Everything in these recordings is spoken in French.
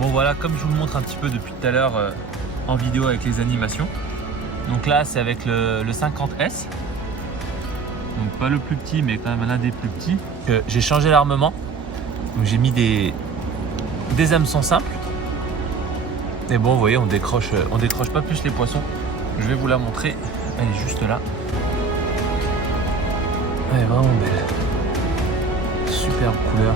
Bon voilà, comme je vous le montre un petit peu depuis tout à l'heure en vidéo avec les animations. Donc là c'est avec le 50S. Donc pas le plus petit mais quand même l'un des plus petits. J'ai changé l'armement. Donc j'ai mis des hameçons simples. Et bon vous voyez on décroche pas plus les poissons. Je vais vous la montrer. Elle est juste là. Elle est vraiment belle. Superbe couleur.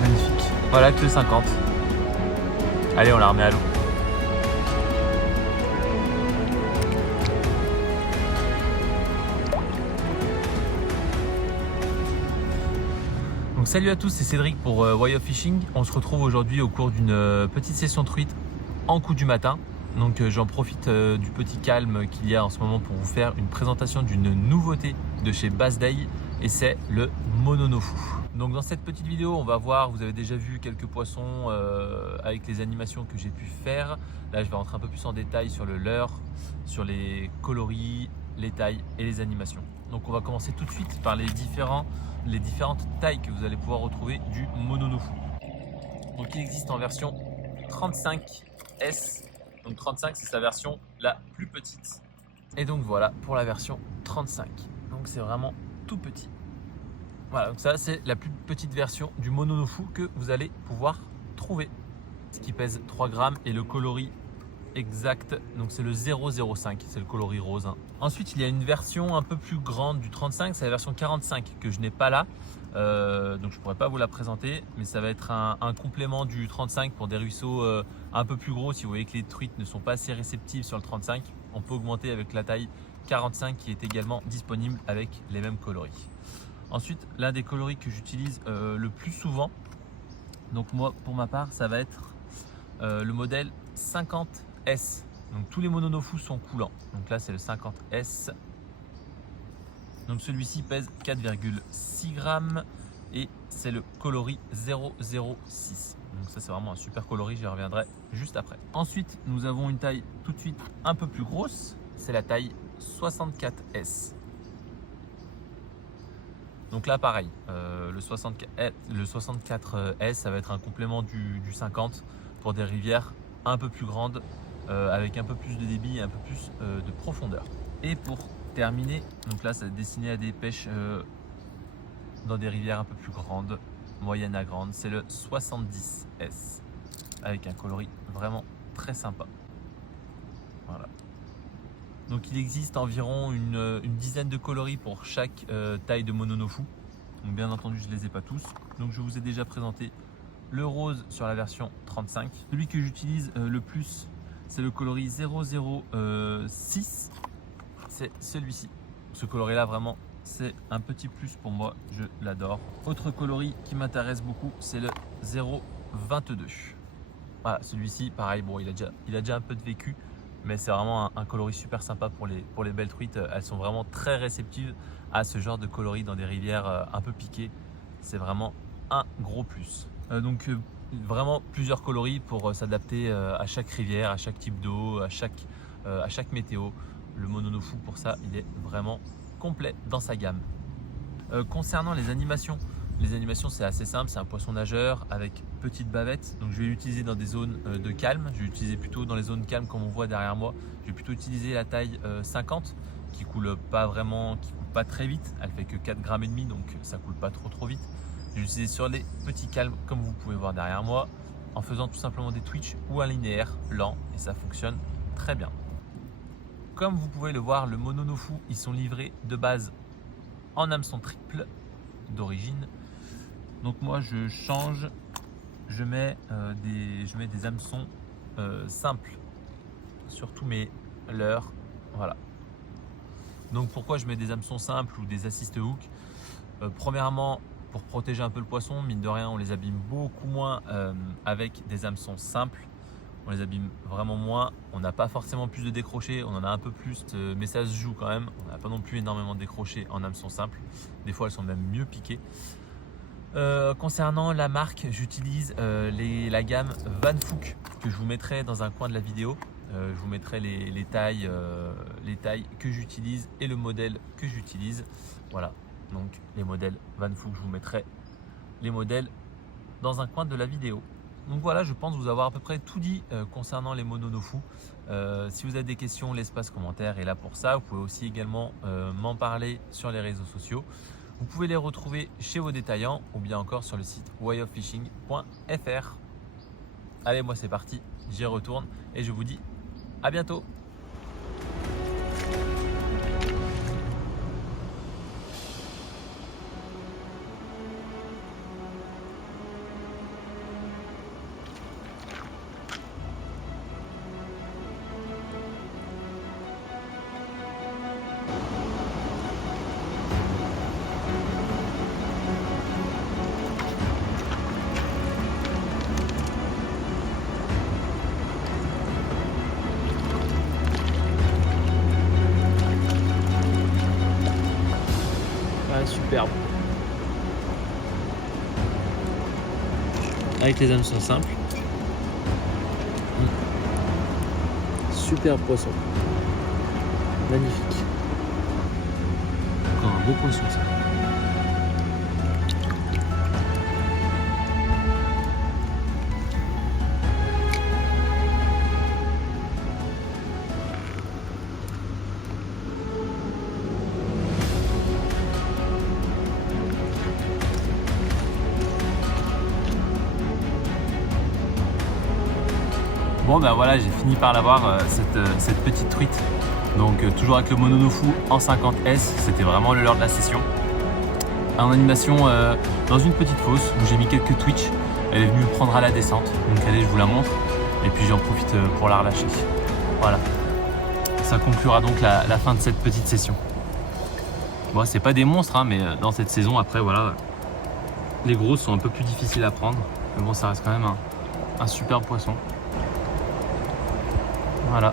Magnifique. Voilà que le 50. Allez, on la remet à l'eau. Donc salut à tous, c'est Cédric pour Way of Fishing. On se retrouve aujourd'hui au cours d'une petite session truite en coup du matin. Donc j'en profite du petit calme qu'il y a en ce moment pour vous faire une présentation d'une nouveauté de chez Bass Day et c'est le Mononofu. Donc dans cette petite vidéo, on va voir, vous avez déjà vu quelques poissons avec les animations que j'ai pu faire. Là, je vais rentrer un peu plus en détail sur le leurre, sur les coloris, les tailles et les animations. Donc on va commencer tout de suite par les différentes tailles que vous allez pouvoir retrouver du Mononofu. Donc il existe en version 35S. Donc 35 c'est sa version la plus petite. Et donc voilà pour la version 35. Donc c'est vraiment tout petit. Voilà, donc ça c'est la plus petite version du Mononofu que vous allez pouvoir trouver. Ce qui pèse 3 grammes et le coloris exact, donc c'est le 005, c'est le coloris rose. Ensuite il y a une version un peu plus grande du 35, c'est la version 45 que je n'ai pas là. Donc je pourrais pas vous la présenter, mais ça va être un complément du 35 pour des ruisseaux un peu plus gros. Si vous voyez que les truites ne sont pas assez réceptives sur le 35, on peut augmenter avec la taille 45 qui est également disponible avec les mêmes coloris. Ensuite, l'un des coloris que j'utilise le plus souvent, donc moi pour ma part ça va être le modèle 50S. Donc tous les Mononofu sont coulants. Donc là c'est le 50S. Donc celui-ci pèse 4,6 grammes et c'est le coloris 006. Donc ça c'est vraiment un super coloris, j'y reviendrai juste après. Ensuite nous avons une taille tout de suite un peu plus grosse, c'est la taille 64S. Donc là pareil, le 64S ça va être un complément du 50 pour des rivières un peu plus grandes avec un peu plus de débit et un peu plus de profondeur. Et pour terminer, donc là ça est destiné à des pêches dans des rivières un peu plus grandes, moyennes à grandes, c'est le 70S avec un coloris vraiment très sympa. Voilà. Donc il existe environ une dizaine de coloris pour chaque taille de Mononofu. Donc bien entendu je ne les ai pas tous. Donc je vous ai déjà présenté le rose sur la version 35. Celui que j'utilise le plus c'est le coloris 006. C'est celui-ci. Ce coloris là vraiment c'est un petit plus pour moi, je l'adore. Autre coloris qui m'intéresse beaucoup c'est le 022. Voilà, celui-ci pareil, bon il a déjà un peu de vécu. Mais c'est vraiment un coloris super sympa pour les belles truites. Elles sont vraiment très réceptives à ce genre de coloris dans des rivières un peu piquées. C'est vraiment un gros plus. Donc vraiment plusieurs coloris pour s'adapter à chaque rivière, à chaque type d'eau, à chaque météo. Le Mononofu pour ça, il est vraiment complet dans sa gamme. Concernant les animations c'est assez simple, c'est un poisson nageur avec petite bavette. Donc je vais l'utiliser dans des zones de calme. Je vais l'utiliser plutôt dans les zones calmes comme on voit derrière moi. Je vais plutôt utiliser la taille 50 qui coule pas vraiment, qui coule pas très vite. Elle fait que 4 grammes et demi donc ça coule pas trop vite. Je vais l'utiliser sur les petits calmes comme vous pouvez voir derrière moi en faisant tout simplement des twitch ou un linéaire lent et ça fonctionne très bien. Comme vous pouvez le voir, le Mononofu ils sont livrés de base en hameçon triple d'origine. Donc moi je change, je mets des hameçons simples sur tous mes leurres. Voilà. Donc pourquoi je mets des hameçons simples ou des assist hook? Premièrement pour protéger un peu le poisson, mine de rien on les abîme beaucoup moins avec des hameçons simples. On les abîme vraiment moins, on n'a pas forcément plus de décrochés, on en a un peu plus, mais ça se joue quand même. On n'a pas non plus énormément de décrochés en hameçon simple. Des fois elles sont même mieux piquées. Concernant la marque, j'utilise la gamme Van Fook que je vous mettrai dans un coin de la vidéo. Je vous mettrai les tailles que j'utilise et le modèle que j'utilise. Voilà, donc les modèles Van Fook, je vous mettrai les modèles dans un coin de la vidéo. Donc voilà, je pense vous avoir à peu près tout dit concernant les mononofu. Si vous avez des questions, l'espace commentaire est là pour ça. Vous pouvez aussi également m'en parler sur les réseaux sociaux. Vous pouvez les retrouver chez vos détaillants ou bien encore sur le site wayoffishing.fr. Allez, moi c'est parti, j'y retourne et je vous dis à bientôt. Superbe. Avec les hameçons simples. Super poisson. Magnifique. Encore un beau poisson ça. Bon ben voilà, j'ai fini par l'avoir cette petite truite. Donc toujours avec le mononofu en 50S, c'était vraiment le leurre de la session. En animation dans une petite fosse où j'ai mis quelques twitch. Elle est venue me prendre à la descente. Donc allez, je vous la montre. Et puis j'en profite pour la relâcher. Voilà. Ça conclura donc la fin de cette petite session. Bon, c'est pas des monstres, hein, mais dans cette saison, après voilà, les grosses sont un peu plus difficiles à prendre. Mais bon, ça reste quand même un super poisson. Voilà.